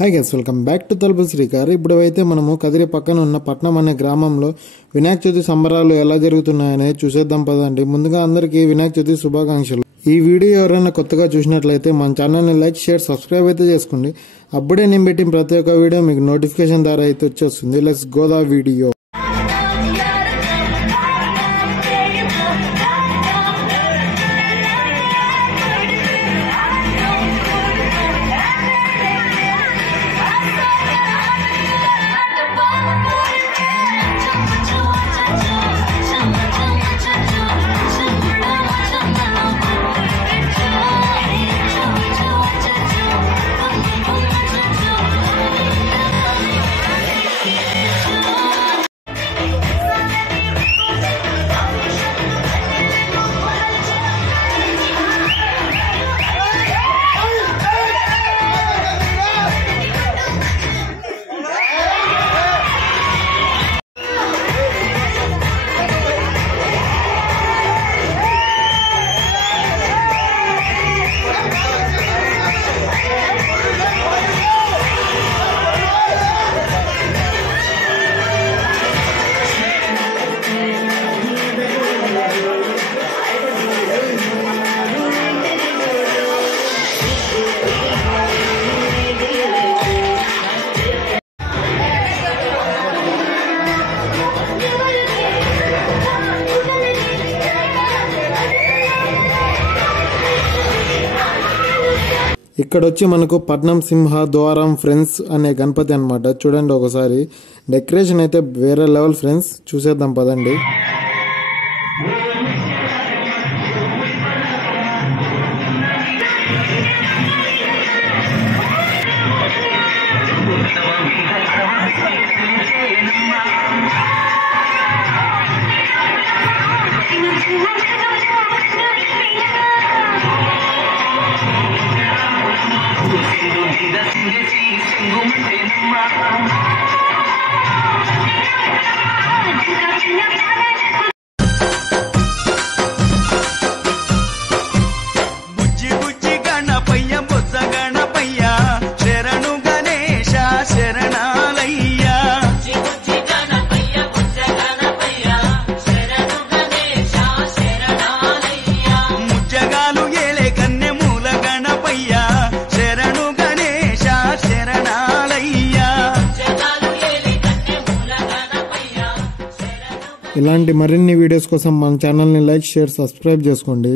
Hi guys, welcome back to తలుపుల శ్రీకార్. ఇప్పుడైతే మనము కదిరి పక్కన ఉన్న పట్నం అనే గ్రామంలో వినాయక చవితి సంబరాలు ఎలా జరుగుతున్నాయని చూసేద్దాం పదండి. ముందుగా అందరికీ వినాయక చవితి శుభాకాంక్షలు. ఈ వీడియో ఎవరైనా కొత్తగా చూసినట్లయితే మన ఛానల్ని లైక్, షేర్, సబ్స్క్రైబ్ అయితే చేసుకోండి. అప్పుడే నేను పెట్టిన ప్రతి ఒక్క వీడియో మీకు నోటిఫికేషన్ ద్వారా అయితే వచ్చేస్తుంది. Let's go the video. ఇక్కడ వచ్చి మనకు పట్నం సింహ ద్వారం ఫ్రెండ్స్ అనే గణపతి అన్నమాట. చూడండి ఒకసారి, డెకరేషన్ అయితే వేరే లెవెల్ ఫ్రెండ్స్. చూసేద్దాం పదండి. ఇలాంటి మరిన్ని వీడియోస్ కోసం మన ఛానల్ని లైక్, షేర్, సబ్స్క్రైబ్ చేసుకోండి.